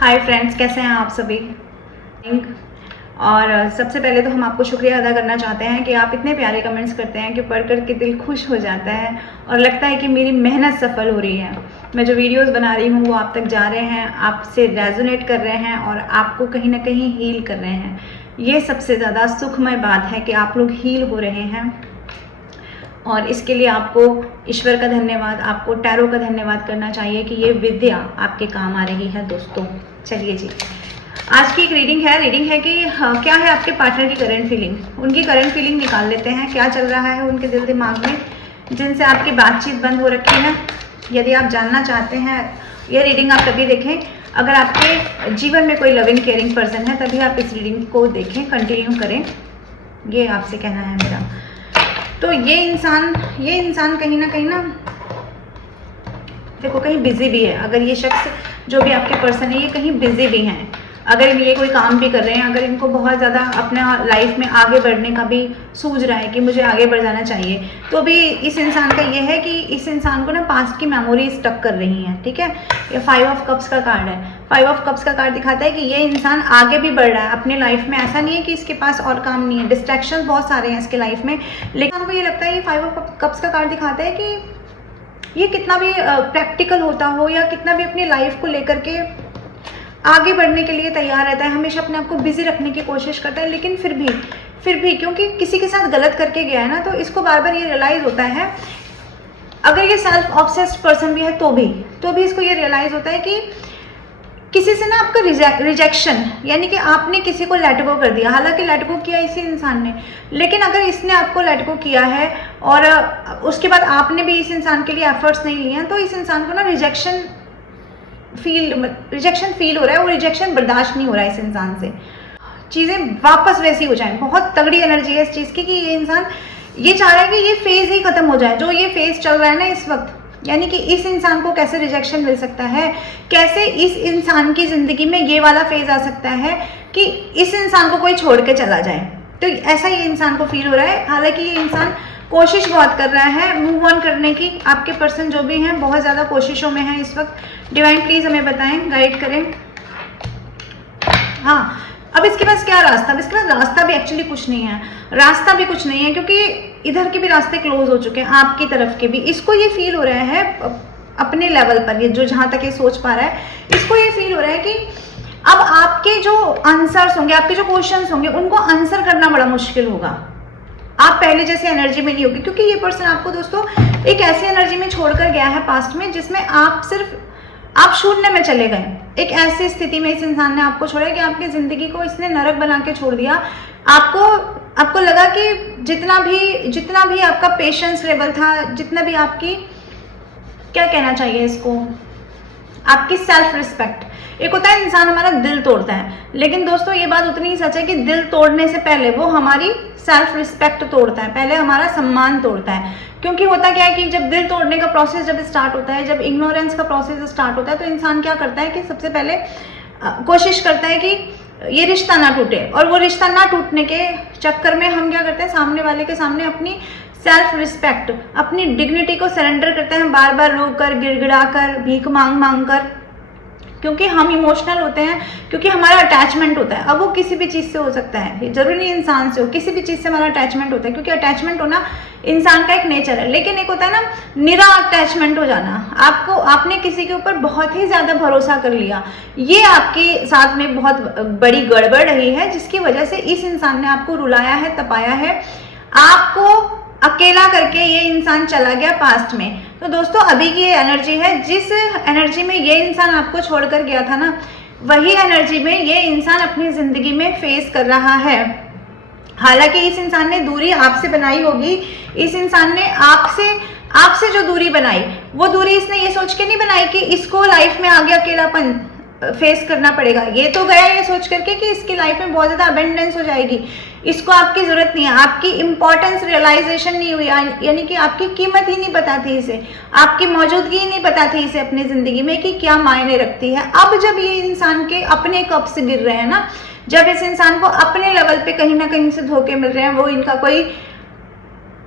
Hi friends, कैसे हैं आप सभी। और सबसे पहले तो हम आपको शुक्रिया अदा करना चाहते हैं कि आप इतने प्यारे कमेंट्स करते हैं कि पढ़ कर के दिल खुश हो जाता है और लगता है कि मेरी मेहनत सफल हो रही है। मैं जो वीडियोस बना रही हूँ वो आप तक जा रहे हैं, आपसे रेजोनेट कर रहे हैं और आपको कहीं ना कहीं हील कर रहे हैं। ये सबसे ज़्यादा सुखमय बात है कि आप लोग हील हो रहे हैं और इसके लिए आपको ईश्वर का धन्यवाद, आपको टैरो का धन्यवाद करना चाहिए कि ये विद्या आपके काम आ रही है। दोस्तों चलिए जी, आज की एक रीडिंग है कि क्या है आपके पार्टनर की करंट फीलिंग। उनकी करंट फीलिंग निकाल लेते हैं, क्या चल रहा है उनके दिल दिमाग में जिनसे आपकी बातचीत बंद हो रखी है। यदि आप जानना चाहते हैं, ये रीडिंग आप तभी देखें अगर आपके जीवन में कोई लविंग केयरिंग पर्सन है, तभी आप इस रीडिंग को देखें, कंटिन्यू करें, ये आपसे कहना है मेरा। तो ये इंसान कहीं ना देखो कहीं बिजी भी है। अगर ये शख्स जो भी आपके पर्सन है ये कहीं बिजी भी हैं, अगर ये कोई काम भी कर रहे हैं, अगर इनको बहुत ज़्यादा अपना लाइफ में आगे बढ़ने का भी सूझ रहा है कि मुझे आगे बढ़ जाना चाहिए, तो भी इस इंसान का ये है कि इस इंसान को ना पास्ट की मेमोरी स्टक कर रही हैं। ठीक है, ये 5 ऑफ कप्स का कार्ड है। 5 ऑफ कप्स का कार्ड दिखाता है कि ये इंसान आगे भी बढ़ रहा है अपने लाइफ में। ऐसा नहीं है कि इसके पास और काम नहीं है, डिस्ट्रैक्शन बहुत सारे हैं इसके लाइफ में, लेकिन हमको ये लगता है ये 5 ऑफ कप्स का कार्ड दिखाता है कि ये कितना भी प्रैक्टिकल होता हो या कितना भी अपनी लाइफ को लेकर के आगे बढ़ने के लिए तैयार रहता है, हमेशा अपने आप को बिजी रखने की कोशिश करता है, लेकिन फिर भी क्योंकि किसी के साथ गलत करके गया है ना, तो इसको बार बार ये रियलाइज होता है। अगर ये सेल्फ ऑब्सेस्ड पर्सन भी है तो भी इसको ये रियलाइज होता है कि किसी से ना आपका रिजेक्शन, यानी कि आपने किसी को लेट गो कर दिया। हालांकि लेट गो किया इसी इंसान ने, लेकिन अगर इसने आपको लेट गो किया है और उसके बाद आपने भी इस इंसान के लिए एफर्ट्स नहीं लिए हैं, तो इस इंसान को ना रिजेक्शन फील हो रहा है। वो रिजेक्शन बर्दाश्त नहीं हो रहा है इस इंसान से, चीज़ें वापस वैसी हो जाएं। बहुत तगड़ी एनर्जी है इस चीज़ की कि ये इंसान ये चाह रहा है कि ये फेज ही खत्म हो जाए, जो ये फेज चल रहा है ना इस वक्त। यानी कि इस इंसान को कैसे रिजेक्शन मिल सकता है, कैसे इस इंसान की ज़िंदगी में ये वाला फेज आ सकता है कि इस इंसान को कोई छोड़ के चला जाए। तो ऐसा ये इंसान को फील हो रहा है। हालांकि ये इंसान कोशिश बहुत कर रहा है मूव ऑन करने की। आपके पर्सन जो भी हैं बहुत ज़्यादा कोशिशों में हैं इस वक्त। डिवाइन प्लीज़ हमें बताएं, गाइड करें। हाँ, अब इसके पास क्या रास्ता, अब इसके पास रास्ता भी एक्चुअली कुछ नहीं है, रास्ता भी कुछ नहीं है, क्योंकि इधर के भी रास्ते क्लोज हो चुके हैं, आपकी तरफ के भी। इसको ये फील हो रहा है अपने लेवल पर, ये जो जहाँ तक ये सोच पा रहा है, इसको ये फील हो रहा है कि अब आपके जो आंसर्स होंगे, आपके जो क्वेश्चंस होंगे, उनको आंसर करना बड़ा मुश्किल होगा। आप पहले जैसे एनर्जी में नहीं होगी, क्योंकि ये पर्सन आपको दोस्तों एक ऐसी एनर्जी में छोड़कर गया है पास्ट में जिसमें आप शून्य में चले गए। एक ऐसी स्थिति में इस इंसान ने आपको छोड़ा कि आपकी जिंदगी को इसने नरक बना के छोड़ दिया। आपको लगा कि जितना भी आपका पेशेंस लेवल था, जितना भी आपकी, क्या कहना चाहिए इसको, आपकी सेल्फ रिस्पेक्ट। एक होता है इंसान हमारा दिल तोड़ता है, लेकिन दोस्तों ये बात उतनी ही सच है कि दिल तोड़ने से पहले वो हमारी सेल्फ रिस्पेक्ट तोड़ता है, पहले हमारा सम्मान तोड़ता है। क्योंकि होता क्या है कि जब दिल तोड़ने का प्रोसेस जब स्टार्ट होता है, जब इग्नोरेंस का प्रोसेस स्टार्ट होता है, तो इंसान क्या करता है कि सबसे पहले कोशिश करता है कि ये रिश्ता ना टूटे। और वो रिश्ता ना टूटने के चक्कर में हम क्या करते हैं, सामने वाले के सामने अपनी सेल्फ रिस्पेक्ट, अपनी डिग्निटी को सरेंडर करते हैं, बार बार रो कर, गिड़गिड़ा कर, भीख मांग कर, क्योंकि हम इमोशनल होते हैं, क्योंकि हमारा अटैचमेंट होता है। अब वो किसी भी चीज़ से हो सकता है, जरूरी नहीं इंसान से हो, किसी भी चीज़ से हमारा अटैचमेंट होता है, क्योंकि अटैचमेंट होना इंसान का एक नेचर है। लेकिन एक होता है ना निरा अटैचमेंट हो जाना, आपने किसी के ऊपर बहुत ही ज़्यादा भरोसा कर लिया, ये आपके साथ में बहुत बड़ी गड़बड़ रही है, जिसकी वजह से इस इंसान ने आपको रुलाया है, तपाया है, आपको अकेला करके ये इंसान चला गया पास्ट में। तो दोस्तों अभी की ये एनर्जी है, जिस एनर्जी में ये इंसान आपको छोड़कर गया था ना, वही एनर्जी में ये इंसान अपनी जिंदगी में फेस कर रहा है। हालांकि इस इंसान ने दूरी आपसे बनाई होगी, इस इंसान ने आपसे जो दूरी बनाई, वो दूरी इसने ये सोच के नहीं बनाई कि इसको लाइफ में आगे अकेलापन फेस करना पड़ेगा। ये तो गया ये सोच करके कि इसकी लाइफ में बहुत ज़्यादा अबेंडेंस हो जाएगी, इसको आपकी ज़रूरत नहीं है, आपकी इंपॉर्टेंस रियलाइजेशन नहीं हुई, यानी कि आपकी कीमत ही नहीं पता थी इसे, आपकी मौजूदगी ही नहीं पता थी इसे अपनी ज़िंदगी में कि क्या मायने रखती है। अब जब ये इंसान के अपने कप से गिर रहे हैं ना, जब इस इंसान को अपने लेवल पे कहीं ना कहीं से धोखे मिल रहे हैं, वो इनका कोई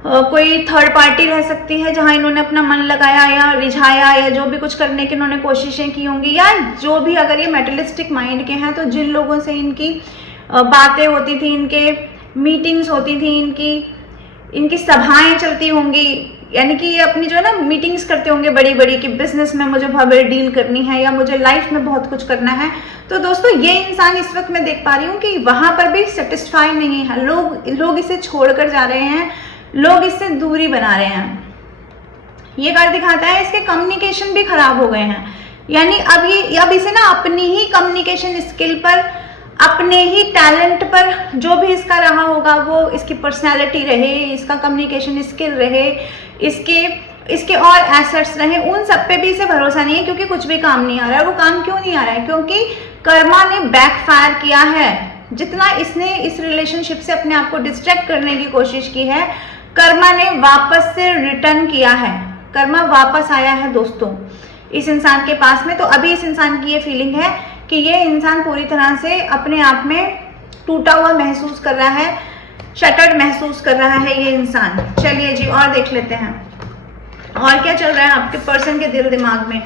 कोई थर्ड पार्टी रह सकती है जहां इन्होंने अपना मन लगाया या रिझाया या जो भी कुछ करने की इन्होंने कोशिशें की होंगी, या जो भी अगर ये मेटलिस्टिक माइंड के हैं तो जिन लोगों से इनकी बातें होती थी, इनके मीटिंग्स होती थी, इनकी सभाएं चलती होंगी, यानी कि ये अपनी जो है ना मीटिंग्स करते होंगे बड़ी बड़ी कि बिजनेस में मुझे बहुत बड़ी डील करनी है या मुझे लाइफ में बहुत कुछ करना है। तो दोस्तों ये इंसान इस वक्त मैं देख पा रही हूँ कि वहां पर भी सेटिस्फाई नहीं है, लोग इसे छोड़कर जा रहे हैं, लोग इससे दूरी बना रहे हैं। ये कार्ड दिखाता है इसके कम्युनिकेशन भी खराब हो गए हैं, यानी अब इसे ना अपनी ही कम्युनिकेशन स्किल पर, अपने ही टैलेंट पर, जो भी इसका रहा होगा वो इसकी पर्सनैलिटी रहे, इसका कम्युनिकेशन स्किल रहे, इसके और एसेट्स रहे, उन सब पे भी इसे भरोसा नहीं है, क्योंकि कुछ भी काम नहीं आ रहा है। वो काम क्यों नहीं आ रहा है? क्योंकि कर्मा ने बैकफायर किया है। जितना इसने इस रिलेशनशिप से अपने आप को डिस्ट्रैक्ट करने की कोशिश की है, कर्मा ने वापस से रिटर्न किया है, कर्मा वापस आया है दोस्तों इस इंसान के पास में। तो अभी इस इंसान की ये फीलिंग है कि ये इंसान पूरी तरह से अपने आप में टूटा हुआ महसूस कर रहा है, शटर्ड महसूस कर रहा है ये इंसान। चलिए जी और देख लेते हैं और क्या चल रहा है आपके पर्सन के दिल दिमाग में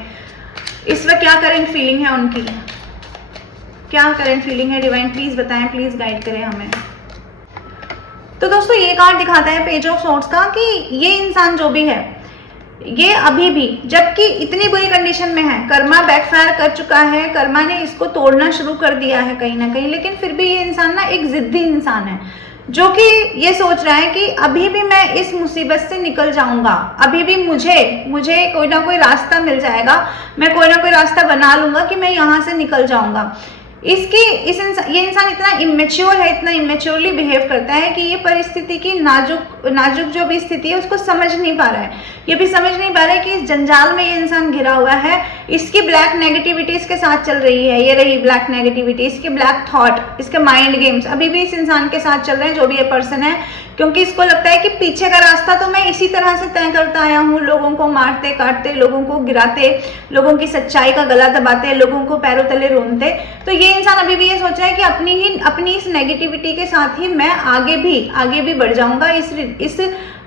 इस वक्त, क्या करंट फीलिंग है उनकी, क्या करंट फीलिंग है। डिवाइन प्लीज बताएं, प्लीज गाइड करें हमें। तो दोस्तों ये कार्ड दिखाता है पेज ऑफ सोर्ड्स का कि ये इंसान जो भी है ये अभी भी, जबकि इतनी बुरी कंडीशन में है, कर्मा बैकफायर कर चुका है, कर्मा ने इसको तोड़ना शुरू कर दिया है कहीं ना कहीं, लेकिन फिर भी ये इंसान ना एक जिद्दी इंसान है जो कि ये सोच रहा है कि अभी भी मैं इस मुसीबत से निकल जाऊंगा, अभी भी मुझे कोई ना कोई रास्ता मिल जाएगा, मैं कोई ना कोई रास्ता बना लूंगा कि मैं यहाँ से निकल जाऊंगा। ये इंसान इतना इमेच्योर है, इतना इमेच्योरली बिहेव करता है कि ये परिस्थिति की नाजुक जो भी स्थिति है उसको समझ नहीं पा रहा है। ये भी समझ नहीं पा रहा है कि इस जंजाल में ये इंसान घिरा हुआ है, इसकी ब्लैक नेगेटिविटी इसके साथ चल रही है, ये रही ब्लैक नेगेटिविटी, इसके ब्लैक थॉट, इसके माइंड गेम्स अभी भी इस इंसान के साथ चल रहे हैं, जो भी ये पर्सन है, क्योंकि इसको लगता है कि पीछे का रास्ता तो मैं इसी तरह से तय करता आया हूँ, लोगों को मारते काटते, लोगों को गिराते, लोगों की सच्चाई का गला दबाते, लोगों को पैरों तले रोनते। तो ये इंसान अभी भी ये सोच रहा है कि अपनी इस नेगेटिविटी के साथ ही मैं आगे भी बढ़ जाऊंगा, इस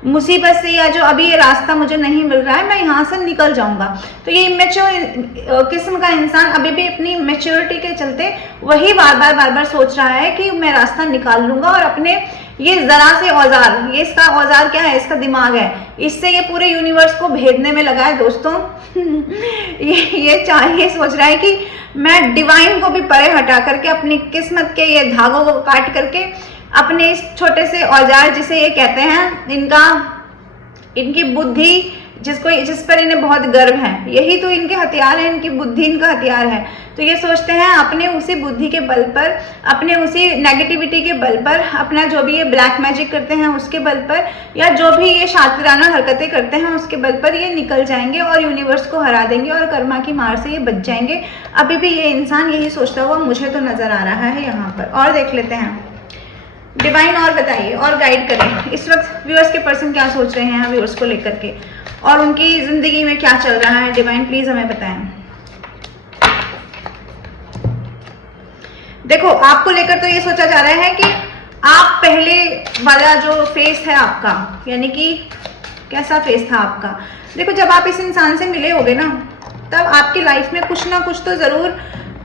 मुसीबत से, या जो अभी ये रास्ता मुझे नहीं मिल रहा है मैं यहाँ से निकल जाऊंगा। तो ये इमेच्योर किस्म का इंसान अभी भी अपनी मैच्योरिटी के चलते वही बार बार सोच रहा है कि मैं रास्ता निकाल लूंगा, और अपने ये जरा से औजार, ये इसका औजार क्या है, इसका दिमाग है, इससे ये पूरे यूनिवर्स को भेदने में लगा है दोस्तों। ये सोच रहा है कि मैं डिवाइन को भी परे हटा करके अपनी किस्मत के ये धागों को काट करके अपने इस छोटे से औजार जिसे ये कहते हैं, इनकी बुद्धि, जिस पर इन्हें बहुत गर्व है, यही तो इनके हथियार है, इनकी बुद्धि इनका हथियार है। तो ये सोचते हैं अपने उसी बुद्धि के बल पर, अपने उसी नेगेटिविटी के बल पर, अपना जो भी ये ब्लैक मैजिक करते हैं उसके बल पर, या जो भी ये शातिराना हरकतें करते हैं उसके बल पर ये निकल जाएंगे और यूनिवर्स को हरा देंगे और कर्मा की मार से ये बच जाएंगे। अभी भी ये इंसान यही सोचता हुआ मुझे तो नजर आ रहा है यहाँ पर। और देख लेते हैं डिवाइन, और बताइए और गाइड करें इस वक्त व्यूअर्स के पर्सन क्या सोच रहे हैं व्यूअर्स को लेकर के, और उनकी जिंदगी में क्या चल रहा है। डिवाइन प्लीज हमें बताएं। देखो आपको लेकर तो ये सोचा जा रहा है कि आप पहले वाला जो फेस है आपका, यानी कि कैसा फेस था आपका, देखो जब आप इस इंसान से मिले होगे ना, तब आपकी लाइफ में कुछ ना कुछ तो जरूर,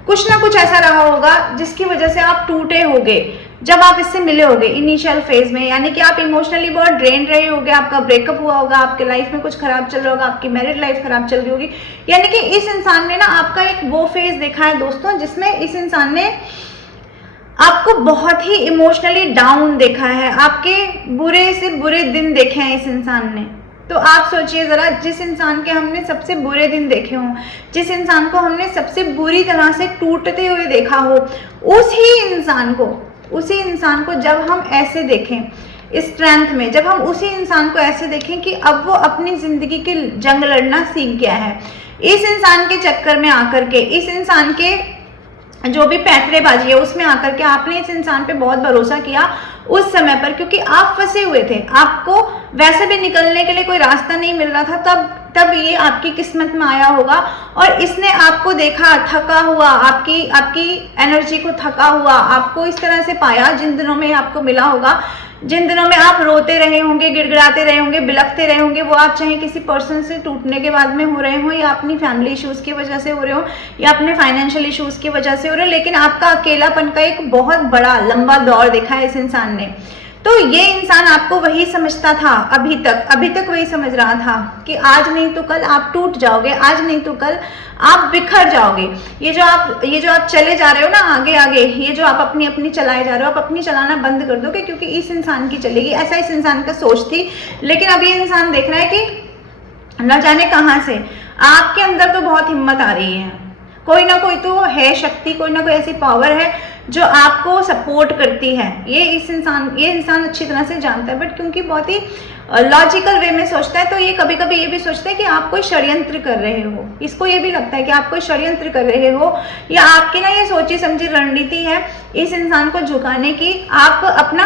कुछ ना कुछ ऐसा रहा होगा जिसकी वजह से आप टूटे होगे। जब आप इससे मिले होगे इनिशियल फेज में, यानी कि आप इमोशनली बहुत ड्रेन रहे होगे, आपका ब्रेकअप हुआ होगा, आपके लाइफ में कुछ खराब चल रहा होगा, आपकी मैरिड लाइफ खराब चल रही होगी, यानी कि इस इंसान ने ना आपका एक वो फेज देखा है दोस्तों जिसमें इस इंसान ने आपको बहुत ही इमोशनली डाउन देखा है, आपके बुरे से बुरे दिन देखे हैं इस इंसान ने। तो आप सोचिए जरा, जिस इंसान के हमने सबसे बुरे दिन देखे हों, जिस इंसान को हमने सबसे बुरी तरह से टूटते हुए देखा हो, उसी इंसान को जब हम ऐसे देखें स्ट्रेंथ में, जब हम उसी इंसान को ऐसे देखें कि अब वो अपनी जिंदगी की जंग लड़ना सीख गया है, इस इंसान के चक्कर में आकर के, इस इंसान के जो भी पैतरेबाजी है उसमें आकर के आपने इस इंसान पे बहुत भरोसा किया उस समय पर, क्योंकि आप फंसे हुए थे, आपको वैसे भी निकलने के लिए कोई रास्ता नहीं मिल रहा था, तब ये आपकी किस्मत में आया होगा और इसने आपको देखा थका हुआ, आपकी एनर्जी को थका हुआ, आपको इस तरह से पाया जिन दिनों में आपको मिला होगा जिन दिनों में आप रोते रहे होंगे, गिड़गिड़ाते रहे होंगे, बिलखते रहे होंगे, वो आप चाहे किसी पर्सन से टूटने के बाद में हो रहे हो, या अपनी फैमिली इश्यूज की वजह से हो रहे हो, या अपने फाइनेंशियल इश्यूज की वजह से हो रहे हो, लेकिन आपका अकेलापन का एक बहुत बड़ा लंबा दौर देखा है इस इंसान ने। तो ये इंसान आपको वही समझता था, अभी तक वही समझ रहा था कि आज नहीं तो कल आप टूट जाओगे, आज नहीं तो कल आप बिखर जाओगे। ये जो आप चले जा रहे हो ना आगे आगे, ये जो आप अपनी चलाए जा रहे हो, आप अपनी चलाना बंद कर दोगे, क्योंकि इस इंसान की चलेगी, ऐसा इस इंसान का सोच थी। लेकिन अब ये इंसान देख रहा है कि न जाने कहां से आपके अंदर तो बहुत हिम्मत आ रही है, कोई ना कोई तो है शक्ति, कोई ना कोई ऐसी पावर है जो आपको सपोर्ट करती है। ये इंसान अच्छी तरह से जानता है, बट क्योंकि बहुत ही लॉजिकल वे में सोचता है, तो ये कभी कभी ये भी सोचता है कि आप कोई षड्यंत्र कर रहे हो। इसको ये भी लगता है कि आप कोई षड्यंत्र कर रहे हो, या आपकी ना ये सोची समझी रणनीति है इस इंसान को झुकाने की। आप अपना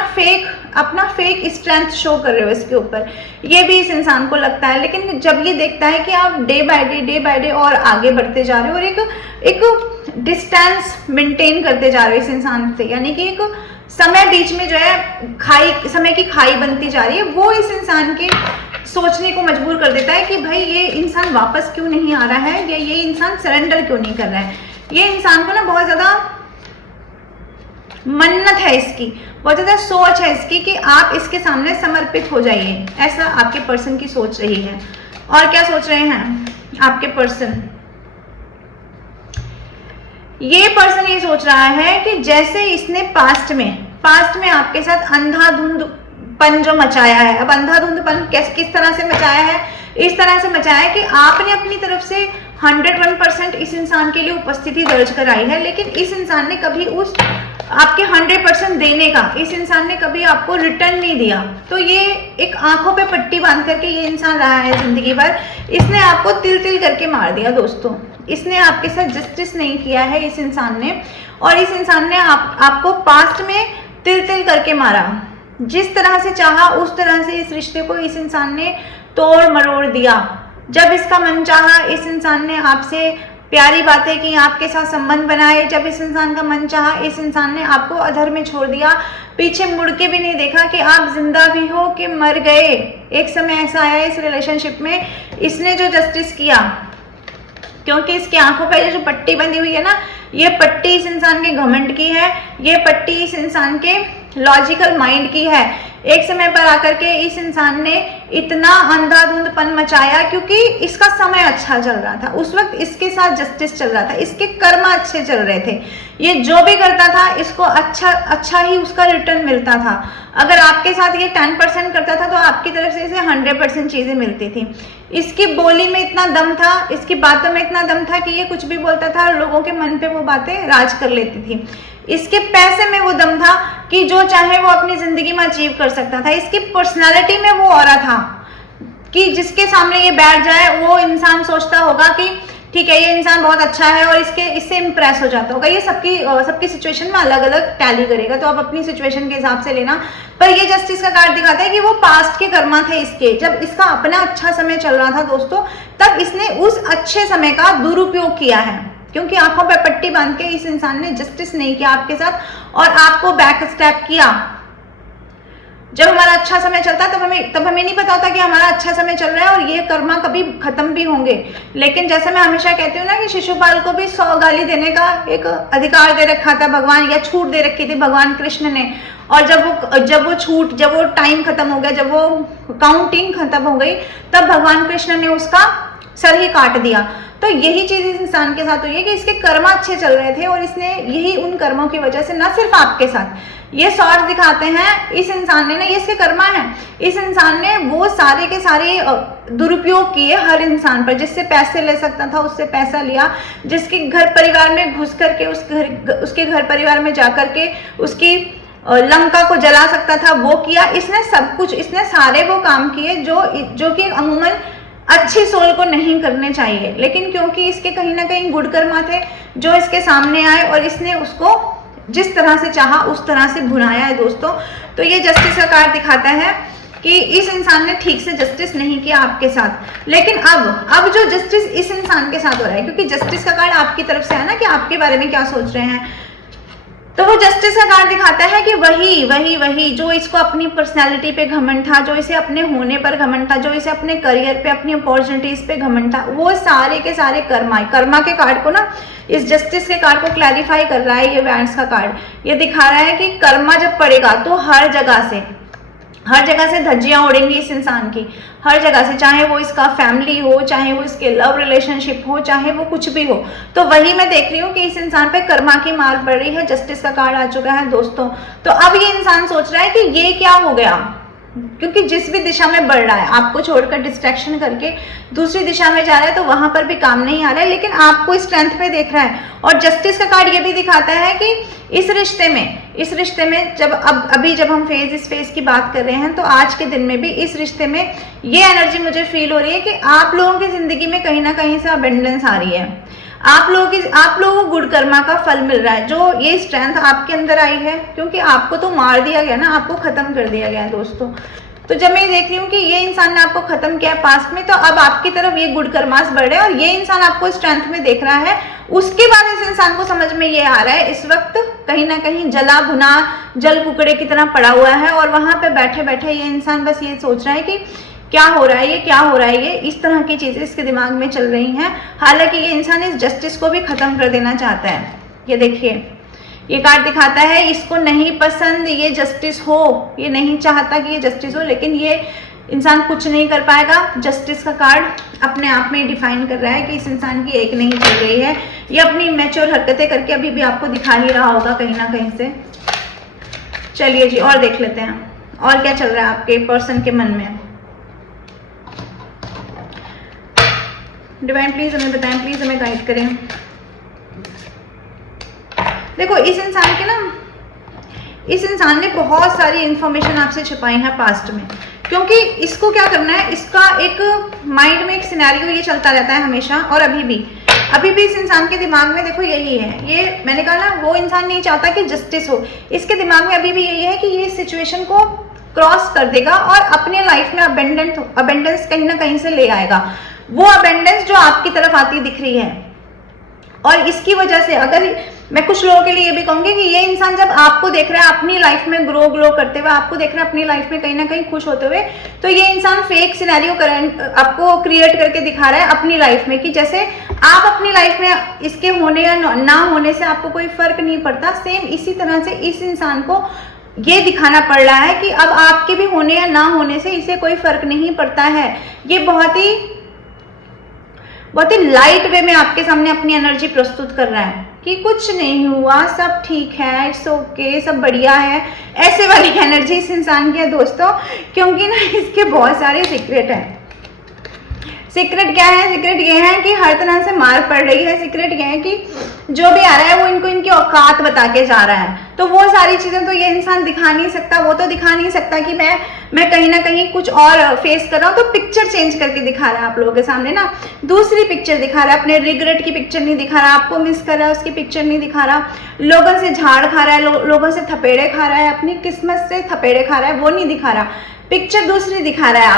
फेक स्ट्रेंथ शो कर रहे हो इसके ऊपर, ये भी इस इंसान को लगता है। लेकिन जब ये देखता है कि आप डे बाय डे और आगे बढ़ते जा रहे हो, और एक डिस्टेंस मेंटेन करते जा रहे हो इस इंसान से, यानी कि एक समय बीच में जो है समय की खाई बनती जा रही है, वो इस इंसान के सोचने को मजबूर कर देता है कि भाई ये इंसान वापस क्यों नहीं आ रहा है, या ये इंसान सरेंडर क्यों नहीं कर रहा है। ये इंसान को ना बहुत ज्यादा मन्नत है इसकी, बहुत ज्यादा सोच है इसकी कि आप इसके सामने समर्पित हो जाइए, ऐसा आपके पर्सन की सोच रही है। और क्या सोच रहे हैं आपके पर्सन? ये पर्सन ये सोच रहा है कि जैसे इसने पास्ट में आपके साथ अंधाधुंधपन जो मचाया है, अब अंधाधुंधपन किस तरह से मचाया है? इस तरह से मचाया है कि आपने अपनी तरफ से 101% इस इंसान के लिए उपस्थिति दर्ज कराई है, लेकिन इस इंसान ने कभी उस आपके 100% देने का, इस इंसान ने कभी आपको रिटर्न नहीं दिया। तो ये एक आंखों पे पट्टी बांध करके ये इंसान रहा है जिंदगी भर। इसने आपको तिल तिल करके मार दिया दोस्तों, इसने आपके साथ जस्टिस नहीं किया है इस इंसान ने, और इस इंसान ने आपको पास्ट में तिल तिल करके मारा। जिस तरह से चाहा उस तरह से इस रिश्ते को इस इंसान ने तोड़ मरोड़ दिया। जब इसका मन चाहा इस इंसान ने आपसे प्यारी बातें की, आपके साथ संबंध बनाए। जब इस इंसान का मन चाहा इस इंसान ने आपको अधर में छोड़ दिया, पीछे मुड़ के भी नहीं देखा कि आप जिंदा भी हो कि मर गए। एक समय ऐसा आया इस रिलेशनशिप में, इसने जो जस्टिस किया, क्योंकि इसकी आंखों पे जो पट्टी बंधी हुई है ना, ये पट्टी इस इंसान के घमंड की है, ये पट्टी इस इंसान के लॉजिकल माइंड की है। एक समय पर आकर के इस इंसान ने इतना अंधाधुंधपन मचाया क्योंकि इसका समय अच्छा चल रहा था, उस वक्त इसके साथ जस्टिस चल रहा था, इसके कर्म अच्छे चल रहे थे। ये जो भी करता था इसको अच्छा ही उसका रिटर्न मिलता था। अगर आपके साथ ये 10% करता था तो आपकी तरफ से इसे 100% चीजें मिलती थी। इसकी बोली में इतना दम था, इसकी बातों में इतना दम था कि ये कुछ भी बोलता था और लोगों के मन पे वो बातें राज कर लेती थी। इसके पैसे में वो दम था कि जो चाहे वो अपनी जिंदगी में अचीव कर सकता था। इसकी पर्सनालिटी में वो ऑरा था कि जिसके सामने ये बैठ जाए वो इंसान सोचता होगा कि ठीक है ये इंसान बहुत अच्छा है, और इससे इम्प्रेस हो जाता होगा। ये सबकी सिचुएशन में अलग अलग टैली करेगा, तो आप अपनी सिचुएशन के हिसाब से लेना। पर ये जस्टिस का कार्ड दिखाता है कि वो पास्ट के कर्मा थे इसके। जब इसका अपना अच्छा समय चल रहा था दोस्तों, तब इसने उस अच्छे समय का दुरुपयोग किया है, क्योंकि आंखों पर पट्टी बांध के इस इंसान ने जस्टिस नहीं किया आपके साथ और आपको बैक स्टेप किया। जब हमारा अच्छा समय चलता है तब हमें नहीं पता होता कि हमारा अच्छा समय चल रहा है और ये कर्मा कभी खत्म भी होंगे। लेकिन जैसे मैं हमेशा कहती हूँ ना कि शिशुपाल को भी 100 गाली देने का एक अधिकार दे रखा था भगवान, या छूट दे रखी थी भगवान कृष्ण ने। और जब वो टाइम खत्म हो गया, जब वो काउंटिंग खत्म हो गई, तब भगवान कृष्ण ने उसका सर ही काट दिया। तो यही चीज इस इंसान के साथ हुई है कि इसके कर्म अच्छे चल रहे थे और इसने यही उन कर्मों की वजह से, न सिर्फ आपके साथ, ये सॉर्ट दिखाते हैं इस इंसान ने ना, ये इसके कर्मा है। इस इंसान ने वो सारे के सारे दुरुपयोग किए हर इंसान पर। जिससे पैसे ले सकता था उससे पैसा लिया, जिसके घर परिवार में घुस करके उसके घर परिवार में जाकर के उसकी लंका को जला सकता था वो किया। इसने सब कुछ, इसने सारे वो काम किए जो कि अमूमन अच्छी सोल को नहीं करने चाहिए। लेकिन क्योंकि इसके कहीं ना कहीं गुड कर्मा थे जो इसके सामने आए और इसने उसको जिस तरह से चाहा उस तरह से भुनाया है दोस्तों। तो ये जस्टिस का कार्ड दिखाता है कि इस इंसान ने ठीक से जस्टिस नहीं किया आपके साथ। लेकिन अब जो जस्टिस इस इंसान के साथ हो रहा है, क्योंकि जस्टिस का कार्ड आपकी तरफ से है ना, कि आपके बारे में क्या सोच रहे हैं। तो वो जस्टिस का कार्ड दिखाता है कि वही वही वही जो इसको अपनी पर्सनालिटी पे घमंड था, जो इसे अपने होने पर घमंड था, जो इसे अपने करियर पे, अपनी अपॉर्चुनिटीज पे घमंड था, वो सारे के सारे कर्मा के कार्ड को ना, इस जस्टिस के कार्ड को क्लैरिफाई कर रहा है ये वैंड्स का कार्ड। ये दिखा रहा है कि कर्मा जब पड़ेगा तो हर जगह से धज्जियां उड़ेंगी इस इंसान की, हर जगह से, चाहे वो इसका फैमिली हो, चाहे वो इसके लव रिलेशनशिप हो, चाहे वो कुछ भी हो। तो वही मैं देख रही हूँ कि इस इंसान पे कर्मा की मार पड़ रही है। जस्टिस का कार्ड आ चुका है दोस्तों। तो अब ये इंसान सोच रहा है कि ये क्या हो गया, क्योंकि जिस भी दिशा में बढ़ रहा है, आपको छोड़कर डिस्ट्रैक्शन करके दूसरी दिशा में जा रहा है, तो वहां पर भी काम नहीं आ रहा है, लेकिन आपको स्ट्रेंथ पे देख रहा है। और जस्टिस का कार्ड ये भी दिखाता है कि इस रिश्ते में जब हम इस फेज की बात कर रहे हैं, तो आज के दिन में भी इस रिश्ते में ये एनर्जी मुझे फील हो रही है कि आप लोगों की जिंदगी में कहीं ना कहीं से अबेंडेंस आ रही है। आप लोगों को गुड कर्मा का फल मिल रहा है, जो ये स्ट्रेंथ आपके अंदर आई है, क्योंकि आपको तो मार दिया गया ना, आपको खत्म कर दिया गया है दोस्तों। तो जब मैं देख रही हूँ कि ये इंसान ने आपको खत्म किया पास्ट में, तो अब आपकी तरफ ये गुड कर्मास बढ़ रहे हैं और ये इंसान आपको स्ट्रेंथ में देख रहा है। उसके बाद इस इंसान को समझ में ये आ रहा है इस वक्त कहीं ना कहीं जला भुना जल कुकड़े की तरह पड़ा हुआ है, और वहां पे बैठे बैठे ये इंसान बस ये सोच रहा है कि क्या हो रहा है, ये क्या हो रहा है, ये इस तरह की चीजें इसके दिमाग में चल रही हैं। हालांकि ये इंसान इस जस्टिस को भी खत्म कर देना चाहता है। ये देखिए, ये कार्ड दिखाता है इसको नहीं पसंद ये जस्टिस हो, ये नहीं चाहता कि ये जस्टिस हो, लेकिन ये इंसान कुछ नहीं कर पाएगा। जस्टिस का कार्ड अपने आप में डिफाइन कर रहा है कि इस इंसान की एक नहीं चल रही है, ये अपनी मैच्योर हरकतें करके अभी भी आपको दिखा ही रहा होगा कहीं ना कहीं से। चलिए जी, और देख लेते हैं और क्या चल रहा है आपके पर्सन के मन में। डिवाइन प्लीज हमें बताएं, प्लीज हमें गाइड करें। देखो, इस इंसान ने बहुत सारी इंफॉर्मेशन आपसे छुपाई है पास्ट में, क्योंकि इसको क्या करना है, इसका एक माइंड में एक सिनेरियो ये चलता रहता है हमेशा, और अभी भी इस इंसान के दिमाग में देखो यही है। ये मैंने कहा ना, वो इंसान नहीं चाहता कि जस्टिस हो, इसके दिमाग में अभी भी यही है कि ये सिचुएशन को क्रॉस कर देगा और अपने लाइफ में अबेंडेंस कहीं ना कहीं से ले आएगा। वो अबेंडेंस जो आपकी तरफ आती दिख रही है, और इसकी वजह से अगर मैं कुछ लोगों के लिए ये भी कहूंगी कि ये इंसान जब आपको देख रहा है अपनी लाइफ में ग्लो करते हुए, आपको देख रहा है अपनी लाइफ में कहीं ना कहीं खुश होते हुए, तो ये इंसान फेक सिनेरियो आपको क्रिएट करके दिखा रहा है अपनी लाइफ में, कि जैसे आप अपनी लाइफ में इसके होने या ना होने से आपको कोई फर्क नहीं पड़ता। सेम इसी तरह से इस इंसान को ये दिखाना पड़ रहा है कि अब आपके भी होने या ना होने से इसे कोई फर्क नहीं पड़ता है। ये बहुत ही लाइट वे में आपके सामने अपनी एनर्जी प्रस्तुत कर रहा है कि कुछ नहीं हुआ, सब ठीक है, इट्स ओके, सब बढ़िया है। ऐसे वाली एनर्जी इस इंसान की है दोस्तों, क्योंकि ना इसके बहुत सारे सीक्रेट हैं। सीक्रेट क्या है? सीक्रेट ये है कि हर तरह से मार पड़ रही है। सीक्रेट ये है कि जो भी आ रहा है वो इनको इनकी औकात बता के जा रहा है। तो वो सारी चीजें तो ये इंसान दिखा नहीं सकता। वो तो दिखा नहीं सकता कि मैं कहीं ना कहीं कुछ और फेस कर रहा हूँ, तो पिक्चर चेंज करके दिखा रहा है आप लोगों के सामने ना, दूसरी पिक्चर दिखा रहा है। अपने रिग्रेट की पिक्चर नहीं दिखा रहा, आपको मिस कर रहा है उसकी पिक्चर नहीं दिखा रहा, लोगों से झाड़ खा रहा है, लोगों से थपेड़े खा रहा है, अपनी किस्मत से थपेड़े खा रहा है, वो नहीं दिखा रहा। पिक्चर दूसरी दिखा रहा है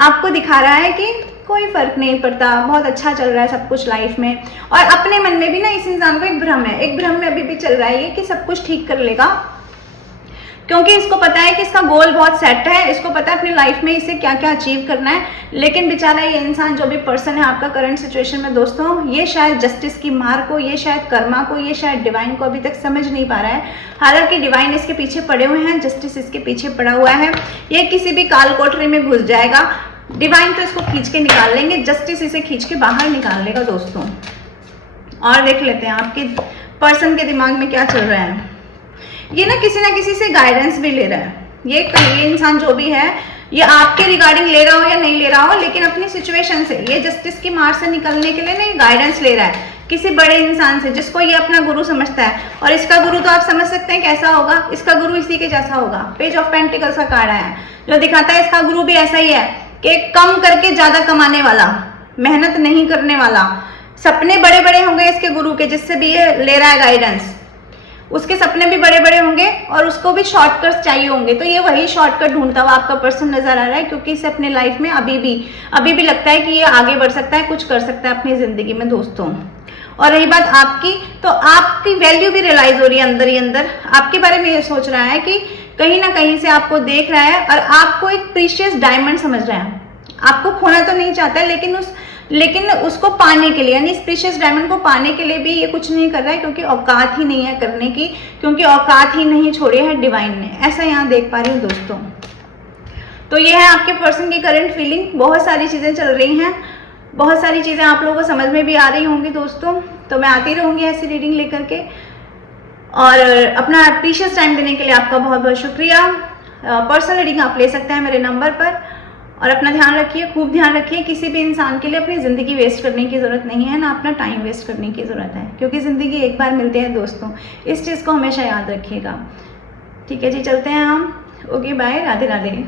आपको दिखा रहा है कि कोई फर्क नहीं पड़ता, बहुत अच्छा चल रहा है सब कुछ लाइफ में। और अपने मन में भी ना इस इंसान को एक भ्रम में अभी भी चल रहा है ये कि सब कुछ ठीक कर लेगा, क्योंकि इसको पता है कि इसका गोल बहुत सेट है, इसको पता है अपनी लाइफ में इसे क्या क्या अचीव करना है। लेकिन बेचारा ये इंसान, जो भी पर्सन है आपका करंट सिचुएशन में दोस्तों, ये शायद जस्टिस की मार को, ये शायद कर्मा को, ये शायद डिवाइन को अभी तक समझ नहीं पा रहा है। हालांकि डिवाइन इसके पीछे पड़े हुए हैं, जस्टिस इसके पीछे पड़ा हुआ है। ये किसी भी काल कोठरी में घुस जाएगा, डिवाइन तो इसको खींच के निकाल लेंगे, जस्टिस इसे खींच के बाहर निकाल लेगा दोस्तों। और देख लेते हैं आपके पर्सन के दिमाग में क्या चल रहा है। ये ना किसी से गाइडेंस भी ले रहा है। ये इंसान जो भी है, ये आपके रिगार्डिंग ले रहा हो या नहीं ले रहा हो, लेकिन अपनी सिचुएशन से, ये जस्टिस की मार से निकलने के लिए ना गाइडेंस ले रहा है किसी बड़े इंसान से, जिसको ये अपना गुरु समझता है। और इसका गुरु तो आप समझ सकते हैं कैसा होगा। इसका गुरु इसी के जैसा होगा। पेज ऑफ पेंटिकल्स का कार्ड आया है जो दिखाता है इसका गुरु भी ऐसा ही है कि कम करके ज्यादा कमाने वाला, मेहनत नहीं करने वाला। सपने बड़े बड़े होंगे इसके गुरु के, जिससे भी ये ले रहा है गाइडेंस, उसके सपने भी बड़े बड़े होंगे और उसको भी शॉर्टकट्स चाहिए होंगे। तो ये वही शॉर्टकट ढूंढता हुआ आपका पर्सन नजर आ रहा है, क्योंकि इसे अपने लाइफ में अभी भी लगता है कि ये आगे बढ़ सकता है, कुछ कर सकता है अपनी जिंदगी में दोस्तों। और रही बात आपकी, तो आपकी वैल्यू भी रियलाइज हो रही है अंदर ही अंदर, आपके बारे में ये सोच रहा है कि कहीं ना कहीं से आपको देख रहा है और आपको एक प्रीशियस डायमंड समझ रहा है। आपको खोना तो नहीं चाहता है, लेकिन उसको पाने के लिए, यानी इस प्रीशियस डायमंड को पाने के लिए भी ये कुछ नहीं कर रहा है, क्योंकि औकात ही नहीं है करने की, क्योंकि औकात ही नहीं छोड़ी है डिवाइन ने, ऐसा यहाँ देख पा रही हूँ दोस्तों। तो ये है आपके पर्सन की करंट फीलिंग। बहुत सारी चीज़ें चल रही हैं, बहुत सारी चीज़ें आप लोगों को समझ में भी आ रही होंगी दोस्तों। तो मैं आती रहूँगी ऐसी रीडिंग लेकर के, और अपना प्रीशियस टाइम देने के लिए आपका बहुत बहुत शुक्रिया। पर्सनल रीडिंग आप ले सकते हैं मेरे नंबर पर। और अपना ध्यान रखिए, खूब ध्यान रखिए। किसी भी इंसान के लिए अपनी ज़िंदगी वेस्ट करने की ज़रूरत नहीं है, ना अपना टाइम वेस्ट करने की ज़रूरत है, क्योंकि ज़िंदगी एक बार मिलती है दोस्तों, इस चीज़ को हमेशा याद रखिएगा। ठीक है जी, चलते हैं हम। Okay bye, Radhe Radhe.